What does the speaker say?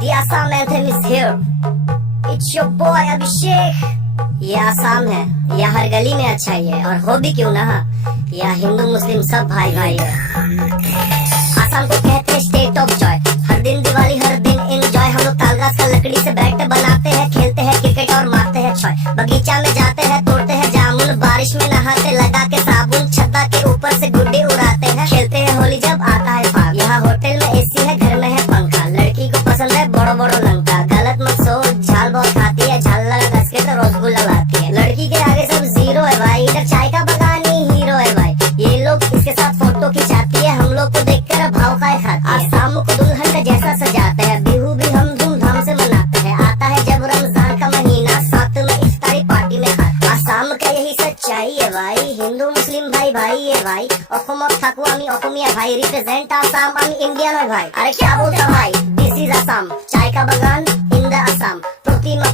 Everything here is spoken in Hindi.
The Assam anthem is here. It's your boy Abhishek. ये आसाम है, यह हर गली में अच्छा ही है, और हो भी क्यों ना, यह हिंदू मुस्लिम सब भाई भाई है। आसाम को कहते हैं स्टेट ऑफ जॉय। हर दिन दिवाली, हर दिन एंजॉय। हम लोग तालगाछ का लकड़ी से बैट बनाते हैं, खेलते हैं क्रिकेट और मारते हैं छय। बगीचा में जाते हैं, तोड़ते हैं जामुन, बारिश में नहाते लगा के साबुन, छत्ता के ऊपर से गुड्डी उड़ाते हैं, खेलते हैं होली जब आता है फाग। यहाँ होटल में एसी है, घर में है पंखा, लड़की को पसंद है बड़ो बड़ो लंका। गलत मत सोच, झाल बहुत खाती है, झाल लगा कस के तो रसगुल्ला लाती है। लड़की के आगे सब जीरो है भाई, इधर चाय का बगान ही हीरो है भाई। ये लोग इसके साथ फोटो खिंचाती है, हम लोग को देखकर भाव खाए खाती है। आसाम को दुल्हन का जैसा सजाते हैं, बिहू भी हम धूमधाम से मनाते हैं। आता है जब रमजान का महीना, साथ में इफ्तारी पार्टी में खाते। आसाम का यही सच्चाई है भाई, हिंदू मुस्लिम भाई भाई है भाई। অসমত থাকো আমি অসমীয়া ভাই, রিপ্রেজেন্ট আসাম, আমি ইন্ডিয়ান ভাই। আরে क्या बोलता भाई, दिस इज आसाम, चाय का बगान इन द आसाम। प्रतिमा